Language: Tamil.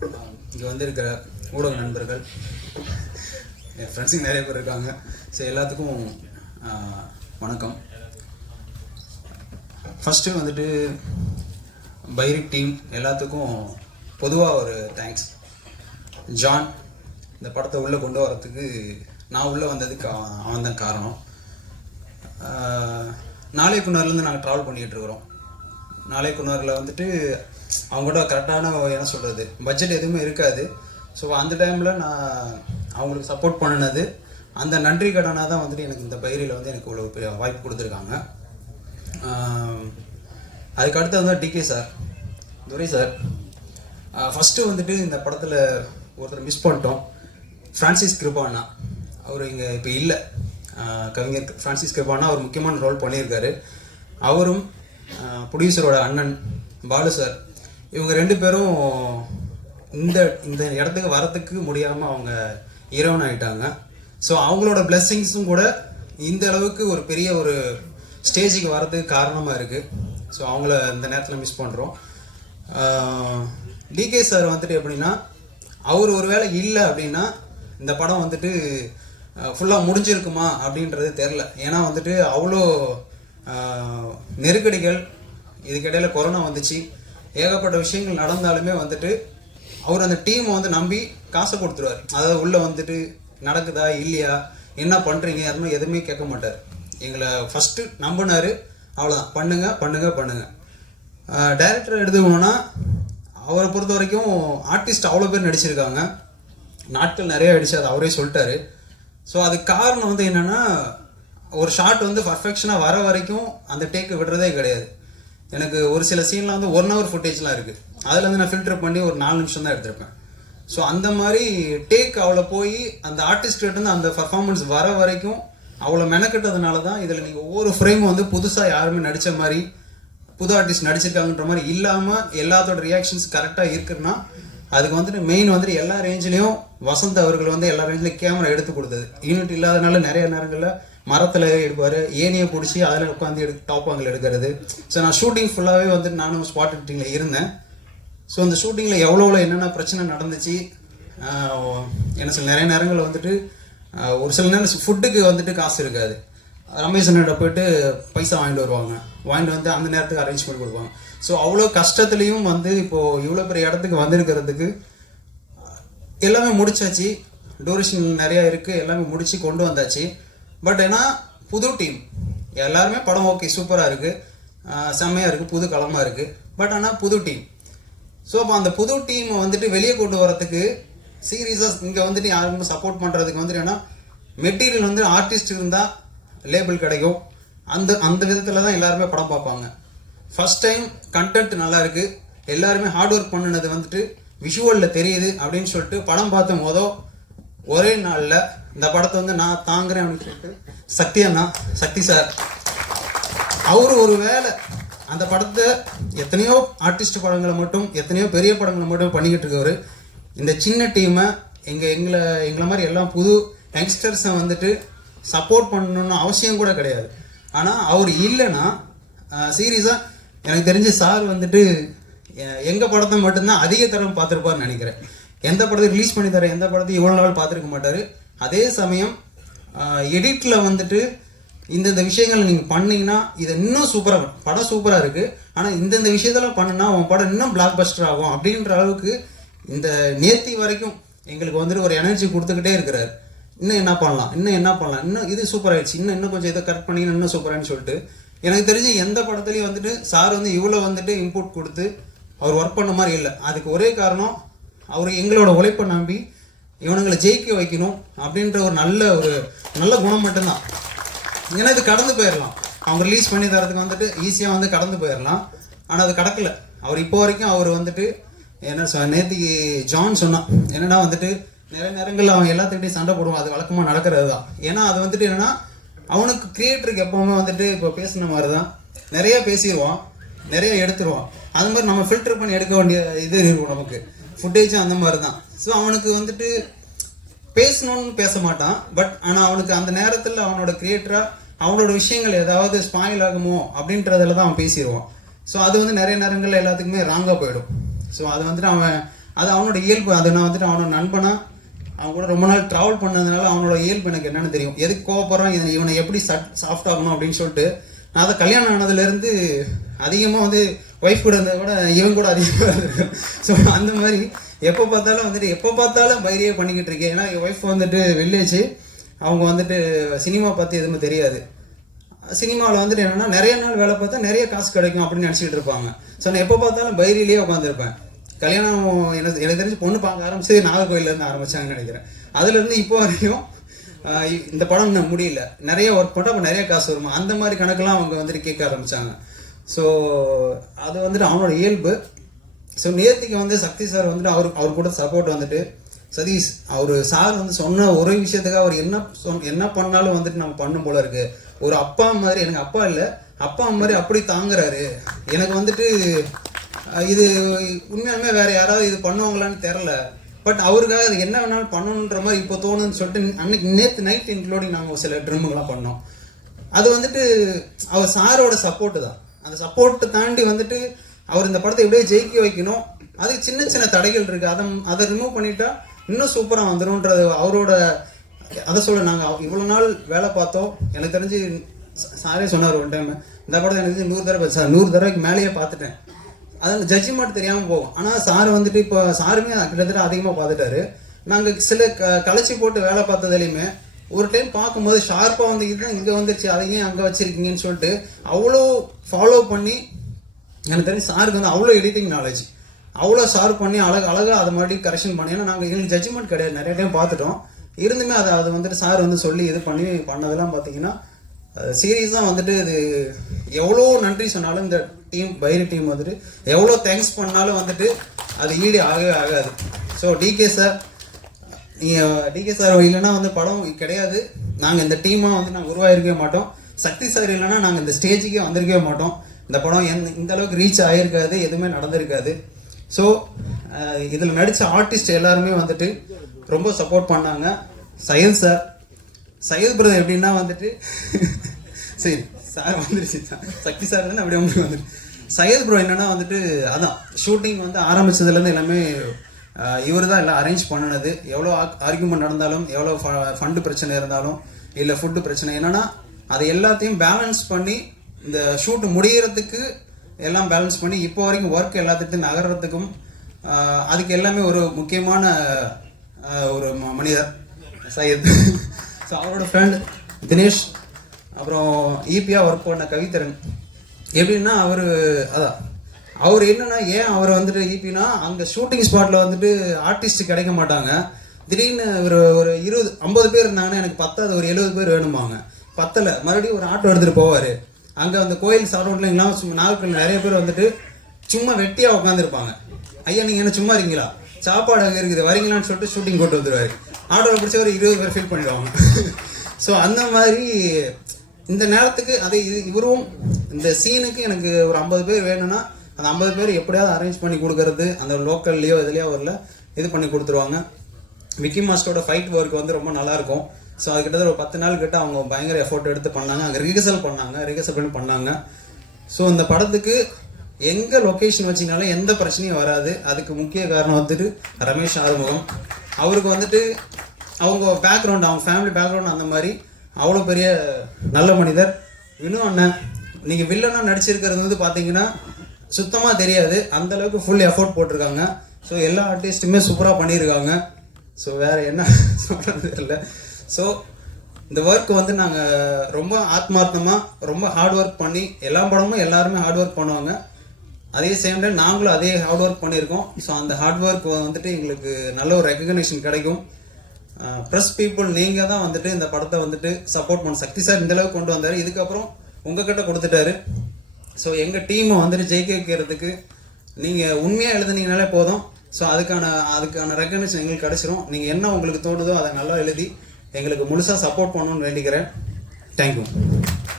இங்கே வந்திருக்கிற ஊடக நண்பர்கள், என் ஃப்ரெண்ட்ஸுங்க நிறைய பேர் இருக்காங்க. ஸோ எல்லாத்துக்கும் வணக்கம். ஃபஸ்ட்டு வந்துட்டு பைரிக் டீம் எல்லாத்துக்கும் பொதுவாக ஒரு தேங்க்ஸ். ஜான் இந்த படத்தை உள்ளே கொண்டு வரத்துக்கு நான் உள்ளே வந்ததுக்கு அவன் தான் காரணம். நாளைக்குன்னர்லேருந்து நாங்கள் ட்ராவல் பண்ணிகிட்டு இருக்கிறோம். நாளைக்குன்னரில் வந்துட்டு அவங்கள்ட்ட கரெக்டான என்ன சொல்கிறது பட்ஜெட் எதுவுமே இருக்காது. ஸோ அந்த டைமில் நான் அவங்களுக்கு சப்போர்ட் பண்ணினது அந்த நன்றி கடனாக தான் வந்துட்டு எனக்கு இந்த பைரியில் வந்து எனக்கு இவ்வளோ பெரிய வாய்ப்பு கொடுத்துருக்காங்க. அதுக்கு அடுத்து வந்து டிகே சார், துரை சார். ஃபஸ்ட்டு வந்துட்டு இந்த படத்தில் ஒருத்தர் மிஸ் பண்ணிட்டோம், ஃப்ரான்சிஸ் கிருபானா. அவர் இங்கே இப்போ இல்லை. கவிஞர் ஃப்ரான்சிஸ் கிருபானா அவர் முக்கியமான ரோல் பண்ணியிருக்காரு. அவரும் ப்ரொடியூசரோட அண்ணன் பாலு சார், இவங்க ரெண்டு பேரும் இந்த இந்த இடத்துக்கு வரத்துக்கு முடியாமல் அவங்க ஹீரோயின் ஆகிட்டாங்க. ஸோ அவங்களோட பிளெஸ்ஸிங்ஸும் கூட இந்த அளவுக்கு ஒரு பெரிய ஒரு ஸ்டேஜுக்கு வரதுக்கு காரணமாக இருக்குது. ஸோ அவங்கள இந்த நேரத்தில் மிஸ் பண்ணுறோம். டிகே சார் வந்துட்டு எப்படின்னா, அவர் ஒரு வேளை இல்லை அப்படின்னா இந்த படம் வந்துட்டு ஃபுல்லாக முடிஞ்சிருக்குமா அப்படின்றது தெரில. ஏன்னா வந்துட்டு அவ்வளோ நெருக்கடிகள், இதுக்கிடையில் கொரோனா வந்துச்சு, ஏகப்பட்ட விஷயங்கள் நடந்தாலுமே வந்துட்டு அவர் அந்த டீமை வந்து நம்பி காசை கொடுத்துருவார். அதாவது உள்ளே வந்துட்டு நடக்குதா இல்லையா, என்ன பண்ணுறீங்க, அதுமாதிரி எதுவுமே கேட்க மாட்டார். எங்களை ஃபஸ்ட்டு நம்பினார், அவ்வளோதான், பண்ணுங்க பண்ணுங்க பண்ணுங்க. டைரக்டர் எடுத்துக்கணுன்னா அவரை பொறுத்த வரைக்கும் ஆர்டிஸ்ட் அவ்வளோ பேர் நடிச்சிருக்காங்க, நாட்கள் நிறைய அடிச்சு, அது அவரே சொல்லிட்டாரு. ஸோ அதுக்கு காரணம் வந்து என்னென்னா, ஒரு ஷாட் வந்து பர்ஃபெக்ஷனாக வர வரைக்கும் அந்த டேக்கு விடுறதே கிடையாது. எனக்கு ஒரு சில சீன்லாம் வந்து 1 hour ஃபுட்டேஜ்லாம் இருக்குது, அதில் வந்து நான் ஃபில்டர் பண்ணி ஒரு 4 நிமிஷம் தான் எடுத்திருப்பேன். ஸோ அந்த மாதிரி டேக் அவ்வளோ போய் அந்த ஆர்டிஸ்ட்கிட்ட அந்த பர்ஃபார்மன்ஸ் வர வரைக்கும் அவ்வளோ மெனக்கிட்டதுனால தான் இதில் நீங்கள் ஒவ்வொரு ஃப்ரேமும் வந்து புதுசாக யாருமே நடித்த மாதிரி, புது ஆர்டிஸ்ட் நடிச்சிருக்காங்கன்ற மாதிரி இல்லாமல் எல்லாத்தோட ரியாக்ஷன்ஸ் கரெக்டாக இருக்குன்னா அதுக்கு வந்துட்டு மெயின் வந்துட்டு எல்லா ரேஞ்சிலையும் வசந்த் அவர்கள் வந்து எல்லா ரேஞ்சிலையும் கேமரா எடுத்து கொடுத்தது. யூனிட் இல்லாதனால நிறைய நேரங்களில் மரத்தில் எடுப்பார், ஏனியை பிடிச்சி அதில் உட்காந்து டாப் ஆங்கிள் எடுக்கிறது. ஸோ நான் ஷூட்டிங் ஃபுல்லாகவே வந்துட்டு நானும் ஸ்பாட் எடிட்டிங்கில் இருந்தேன். ஸோ அந்த ஷூட்டிங்கில் எவ்வளோ என்னென்ன பிரச்சனை நடந்துச்சு, என்ன சில நிறைய நேரங்களில் வந்துட்டு ஒரு சில நேரம் ஃபுட்டுக்கு வந்துட்டு காசு இருக்காது. ரமேஷ் அண்ணாட்ட போய்ட்டு பைசா வாங்கிட்டு வருவாங்க, வாங்கிட்டு வந்து அந்த நேரத்துக்கு அரேஞ்ச் பண்ணி கொடுப்பாங்க. ஸோ அவ்வளோ கஷ்டத்துலேயும் வந்து இப்போது இவ்வளோ பெரிய இடத்துக்கு வந்திருக்கிறதுக்கு எல்லாமே முடிச்சாச்சு. டூரேஷன் நிறையா இருக்குது, எல்லாமே முடித்து கொண்டு வந்தாச்சு. பட் ஏன்னா புது டீம் எல்லாருமே படம் ஓகே சூப்பராக இருக்குது, செம்மையாக இருக்குது, புது களமாக இருக்குது. பட் ஆனால் புது டீம். ஸோ அப்போ அந்த புது டீமை வந்துட்டு வெளியே கொண்டு வரத்துக்கு சீரியஸாக இங்கே வந்துட்டு யாருக்கும் சப்போர்ட் பண்ணுறதுக்கு வந்துட்டு ஏன்னா மெட்டீரியல் வந்து ஆர்டிஸ்ட் இருந்தால் லேபிள் கிடைக்கும். அந்த அந்த விதத்தில் தான் எல்லாருமே படம் பார்ப்பாங்க. ஃபஸ்ட் டைம் கண்டென்ட் நல்லா இருக்குது, எல்லாருமே ஹார்ட் ஒர்க் பண்ணினது வந்துட்டு விஷுவலில் தெரியுது அப்படின்னு சொல்லிட்டு படம் பார்த்த போதோ ஒரே நாளில் இந்த படத்தை வந்து நான் தாங்குறேன் அப்படின்னு சொல்லிட்டு சக்தி சார் அவர் ஒரு வேலை அந்த படத்தை எத்தனையோ ஆர்டிஸ்ட் படங்களை மட்டும் எத்தனையோ பெரிய படங்களை மட்டும் பண்ணிக்கிட்டு இருக்கவர். இந்த சின்ன டீமை எங்களை மாதிரி எல்லாம் புது யங்ஸ்டர்ஸை வந்துட்டு சப்போர்ட் பண்ணணுன்னு அவசியம் கூட கிடையாது. ஆனால் அவர் இல்லைன்னா சீரியஸாக எனக்கு தெரிஞ்ச சார் வந்துட்டு எங்கள் படத்தை மட்டும்தான் அதிக தரம் பார்த்துருப்பார்னு நினைக்கிறேன். எந்த படத்தை ரிலீஸ் பண்ணி தரேன், எந்த படத்தையும் இவ்வளோ நாள் பார்த்துருக்க மாட்டார். அதே சமயம் எடிட்டில் வந்துட்டு இந்தந்த விஷயங்களை நீங்கள் பண்ணிங்கன்னா இதை இன்னும் சூப்பராக, படம் சூப்பராக இருக்குது, ஆனால் இந்தந்த விஷயத்தெல்லாம் பண்ணுனா உன் படம் இன்னும் பிளாக் பஸ்டர் ஆகும் அப்படின்ற அளவுக்கு இந்த நேர்த்தி வரைக்கும் எங்களுக்கு வந்துட்டு ஒரு எனர்ஜி கொடுத்துக்கிட்டே இருக்கிறார். இன்னும் என்ன பண்ணலாம், இன்னும் இது சூப்பராகிடுச்சு, இன்னும் கொஞ்சம் இதை கரெக்ட் பண்ணி இன்னும் சூப்பரானு சொல்லிட்டு எனக்கு தெரிஞ்சு எந்த படத்துலையும் வந்துட்டு சார் வந்து இவ்வளோ வந்துட்டு இன்புட் கொடுத்து அவர் ஒர்க் பண்ண மாதிரி இல்லை. அதுக்கு ஒரே காரணம் அவர் எங்களோட உழைப்பை நம்பி இவனுங்களை ஜெயிக்க வைக்கணும் அப்படின்ற ஒரு நல்ல குணம் மட்டும்தான். ஏன்னா இது கடந்து போயிடலாம், அவங்க ரிலீஸ் பண்ணி தரதுக்கு வந்துட்டு ஈஸியாக வந்து கடந்து போயிடலாம். ஆனால் அது கடக்கலை. அவர் இப்போ வரைக்கும் அவர் வந்துட்டு என்ன நேற்றுக்கு ஜான் சொன்னான் என்னன்னா வந்துட்டு நிறைய நேரங்களில் அவன் எல்லாத்துக்கிட்டையும் சண்டை போடுவான், அது வழக்கமாக நடக்கிறது தான். ஏன்னா அது வந்துட்டு என்னென்னா அவனுக்கு கிரியேட்டருக்கு எப்போவுமே வந்துட்டு இப்போ பேசின மாதிரி தான் நிறைய பேசிடுவான், நிறைய எடுத்துருவான். அது மாதிரி நம்ம ஃபில்டர் பண்ணி எடுக்க வேண்டிய இது இருக்கும் நமக்கு, ஃபுட்டேஜும் அந்த மாதிரி தான். ஸோ அவனுக்கு வந்துட்டு பேசணும்னு பேச மாட்டான். பட் ஆனால் அவனுக்கு அந்த நேரத்தில் அவனோட கிரியேட்டராக அவனோட விஷயங்கள் ஏதாவது ஸ்பாயில் ஆகுமோ அப்படின்றதில் தான் அவன் பேசிடுவான். ஸோ அது வந்து நிறைய நேரங்களில் எல்லாத்துக்குமே ராங்காக போயிடும். ஸோ அது வந்துட்டு அவன் அது அவனோட இயல்பு. அதை நான் வந்துட்டு அவனோட நண்பனா அவன் கூட ரொம்ப நாள் ட்ராவல் பண்ணதுனால அவனோட இயல்பு எனக்கு என்னன்னு தெரியும். எதுக்கு கோவப்படுறான், இவனை எப்படி சாஃப்ட் ஆகணும் அப்படின்னு சொல்லிட்டு நான் அதை கல்யாணம் ஆனதுலேருந்து அதிகமாக வந்து ஒய்ஃப் கூட இருந்ததை கூட இவன் கூட அதிகமாக இருந்திருக்கும். ஸோ அந்த மாதிரி எப்போ பார்த்தாலும் பைரியே பண்ணிக்கிட்டு இருக்கேன். ஏன்னா என் ஒய்ஃப் வந்துட்டு வில்லேஜ், அவங்க வந்துட்டு சினிமா பார்த்து எதுவுமே தெரியாது. சினிமாவில் வந்துட்டு என்னென்னா நிறைய நாள் வேலை பார்த்தா நிறைய காசு கிடைக்கும் அப்படின்னு நினச்சிக்கிட்டு இருப்பாங்க. ஸோ நான் எப்போ பார்த்தாலும் பைரியிலேயே உட்காந்துருப்பேன். கல்யாணம் எனக்கு தெரிஞ்சு பொண்ணு பார்க்க ஆரம்பிச்சு நாகர்கோயிலேருந்து ஆரம்பித்தாங்கன்னு நினைக்கிறேன். அதுலேருந்து இப்போ வரைக்கும் இந்த படம் இன்னும் முடியல, நிறைய ஒர்க் பண்ணிட்டு அப்போ நிறைய காசு வருமா, அந்த மாதிரி கணக்கெல்லாம் அவங்க வந்துட்டு கேட்க ஆரம்பித்தாங்க. ஸோ அது வந்துட்டு அவனோட இயல்பு. ஸோ நேர்த்திக்கு வந்து சக்தி சார் வந்துட்டு அவர் கூட சப்போர்ட் வந்துட்டு சதீஷ் அவர் சார் வந்து சொன்ன ஒரு விஷயத்துக்காக அவர் என்ன பண்ணாலும் வந்துட்டு நம்ம பண்ணும் போல இருக்கு. ஒரு அப்பா மாதிரி, எனக்கு அப்பா இல்லை அப்பா மாதிரி அப்படி தாங்குறாரு. எனக்கு வந்துட்டு இது உண்மையாலுமே வேற யாராவது இது பண்ணுவாங்களான்னு தெரில, பட் அவருக்காக அது என்ன வேணாலும் பண்ணணுன்ற மாதிரி இப்போ தோணுன்னு சொல்லிட்டு நேற்று நைட் இன்க்ளூடிங் நாங்கள் சில ட்ரிம்முங்கெல்லாம் பண்ணோம். அது வந்துட்டு அவர் சாரோட சப்போர்ட்டு தான். அந்த சப்போர்ட்டை தாண்டி வந்துட்டு அவர் இந்த படத்தை எப்படியே ஜெயிக்க வைக்கணும். அது சின்ன சின்ன தடைகள் இருக்குது, அதை ரிமூவ் பண்ணிட்டா இன்னும் சூப்பராக வந்துடும்ன்றது அவரோட. அதை சொல்ல நாங்கள் இவ்வளோ நாள் வேலை பார்த்தோம். எனக்கு தெரிஞ்சு சாரே சொன்னார் ஒரு டைம், இந்த படத்தை எனக்கு தெரிஞ்சு 100 தடவை 100 தடவைக்கு மேலேயே பார்த்துட்டேன். அதில் ஜட்ஜ்மெண்ட் தெரியாமல் போகும். ஆனால் சார் வந்துட்டு இப்போ சாருமே கிட்டத்தட்ட அதிகமாக பார்த்துட்டாரு. நாங்கள் சில கலைச்சி போட்டு வேலை பார்த்ததுலையுமே ஒரு டைம் பார்க்கும்போது ஷார்ப்பாக வந்து இதுதான் இங்கே வந்துருச்சு, அதையும் அங்கே வச்சுருக்கீங்கன்னு சொல்லிட்டு அவ்வளோ ஃபாலோ பண்ணி, எனக்கு தெரிஞ்சு சாருக்கு வந்து அவ்வளோ எடிட்டிங் நாலேஜ், அவ்வளோ ஷார்ப் பண்ணி அழகாக அதை மறுபடியும் கரெக்ஷன் பண்ணி. ஏன்னா நாங்கள் எங்களுக்கு ஜட்ஜ்மெண்ட் கிடையாது, நிறைய டைம் பார்த்துட்டோம். இருந்துமே அதை வந்துட்டு சார் வந்து சொல்லி இது பண்ணதெல்லாம் பார்த்தீங்கன்னா சீரியஸாக வந்துட்டு இது எவ்வளோ நன்றி சொன்னாலும் இந்த டீம் பைரி டீம் வந்துட்டு எவ்வளோ தேங்க்ஸ் பண்ணாலும் வந்துட்டு அது ஈடு ஆகவே ஆகாது. ஸோ டிகே சார் இல்லைன்னா வந்து படம் கிடையாது. நாங்கள் இந்த டீமாக வந்து நாங்கள் உருவாயிருக்கவே மாட்டோம். சக்தி சார் இல்லைன்னா நாங்கள் இந்த ஸ்டேஜுக்கே வந்திருக்கவே மாட்டோம். இந்த படம் இந்த அளவுக்கு ரீச் ஆகிருக்காது, எதுவுமே நடந்திருக்காது. ஸோ இதில் நடித்த ஆர்டிஸ்ட் எல்லாருமே வந்துட்டு ரொம்ப சப்போர்ட் பண்ணாங்க. சையத் பிரதர் எப்படின்னா வந்துட்டு சரி சார் வந்துருச்சு, சக்தி சார் வந்து அப்படியே உங்களுக்கு வந்துட்டு சையத் ப்ரோ என்னன்னா வந்துட்டு அதான் ஷூட்டிங் வந்து ஆரம்பித்ததுலேருந்து எல்லாமே இவர் தான் எல்லாம் அரேஞ்ச் பண்ணினது. எவ்வளோ ஆர்கியூமெண்ட் நடந்தாலும், எவ்வளோ ஃபண்டு பிரச்சனை இருந்தாலும், இல்லை ஃபுட்டு பிரச்சனை என்னன்னா அதை எல்லாத்தையும் பேலன்ஸ் பண்ணி இந்த ஷூட்டு முடிகிறதுக்கு எல்லாம் பேலன்ஸ் பண்ணி இப்போ வரைக்கும் ஒர்க் எல்லாத்துக்கும் நகர்றதுக்கும் அதுக்கு எல்லாமே ஒரு முக்கியமான ஒரு மனிதர் சையத். ஸோ அவரோட ஃப்ரெண்ட் தினேஷ், அப்புறம் ஈபியாக ஒர்க் பண்ண கவிதரன். எப்படின்னா அவர் என்னன்னா ஏன் அவர் வந்துட்டு ஈபினா அங்கே ஷூட்டிங் ஸ்பாட்டில் வந்துட்டு ஆர்டிஸ்ட் கிடைக்க மாட்டாங்க. திடீர்னு ஒரு 50 பேர் இருந்தாங்கன்னா எனக்கு பத்தாது, ஒரு 70 பேர் வேணுமாங்க, பத்தலை, மறுபடியும் ஒரு ஆட்டோ எடுத்துகிட்டு போவார். அங்கே அந்த கோயில் சரௌண்ட்லிங்லாம் சும்மா நாகர்கோவில் நிறைய பேர் வந்துட்டு சும்மா வெட்டியாக உட்காந்துருப்பாங்க. ஐயா நீங்கள் என்ன சும்மா இருக்கீங்களா, சாப்பாடு அங்கே இருக்குது வரீங்களான்னு சொல்லிட்டு ஷூட்டிங் கொண்டு வந்துடுவார். ஆட்டோவில் பிடிச்ச ஒரு 20 பேர் ஃபீல் பண்ணிடுவாங்க. ஸோ அந்த மாதிரி இந்த நேரத்துக்கு இவரும் இந்த சீனுக்கு எனக்கு ஒரு 50 பேர் வேணும்னா அந்த 50 பேர் எப்படியாவது அரேஞ்ச் பண்ணி கொடுக்கறது, அந்த லோக்கல்லையோ இதுலையோ வரல இது பண்ணி கொடுத்துருவாங்க. விக்கி மாஸ்டரோட ஃபைட் ஒர்க் வந்து ரொம்ப நல்லாயிருக்கும். ஸோ அது கிட்டத்தட்ட ஒரு 10 நாள் கிட்ட அவங்க பயங்கர எஃபோர்ட் எடுத்து பண்ணாங்க. அங்கே ரிஹர்சல் பண்ணி பண்ணாங்க. ஸோ இந்த படத்துக்கு எங்கே லொக்கேஷன் வச்சிங்கனாலும் எந்த பிரச்சனையும் வராது. அதுக்கு முக்கிய காரணம் வந்துட்டு ரமேஷ் ஆறுமுகம். அவருக்கு வந்துட்டு அவங்க பேக்ரவுண்ட், அவங்க ஃபேமிலி பேக்ரவுண்ட் அந்த மாதிரி அவ்வளோ பெரிய நல்ல மனிதர். வினு அண்ணன் நீங்கள் வில்லனாக நடிச்சிருக்கிறது வந்து பார்த்தீங்கன்னா சுத்தமாக தெரியாது, அந்தளவுக்கு ஃபுல் எஃபோர்ட் போட்டிருக்காங்க. ஸோ எல்லா ஆர்டிஸ்ட்டுமே சூப்பராக பண்ணியிருக்காங்க. ஸோ வேறு என்ன சொல்கிறது தெரியல. ஸோ இந்த ஒர்க் வந்து நாங்கள் ரொம்ப ஆத்மார்த்தமாக ரொம்ப ஹார்ட் ஒர்க் பண்ணி, எல்லா படமும் எல்லாருமே ஹார்ட் ஒர்க் பண்ணுவாங்க, அதே சேம் டைம் நாங்களும் அதே ஹார்ட் ஒர்க் பண்ணியிருக்கோம். ஸோ அந்த ஹார்ட் ஒர்க் வந்துட்டு எங்களுக்கு நல்ல ஒரு ரெக்கக்னேஷன் கிடைக்கும். ப்ரெஸ் பீப்புள் நீங்கள் தான் வந்துட்டு இந்த படத்தை வந்துட்டு சப்போர்ட் பண்ண. சக்தி சார் இந்தளவுக்கு கொண்டு வந்தார், இதுக்கப்புறம் உங்ககிட்ட கொடுத்துட்டாரு. ஸோ எங்கள் டீமை வந்துட்டு ஜெயிக்க வைக்கிறதுக்கு நீங்கள் உண்மையாக எழுதுனீங்கனாலே போதும். ஸோ அதுக்கான ரெக்கக்னேஷன் எங்களுக்கு கிடச்சிரும். நீங்கள் என்ன உங்களுக்கு தோணுதோ அதை நல்லா எழுதி எங்களுக்கு முழுசாக சப்போர்ட் பண்ணணும்னு வேண்டிக்கிறேன். தேங்க்யூ.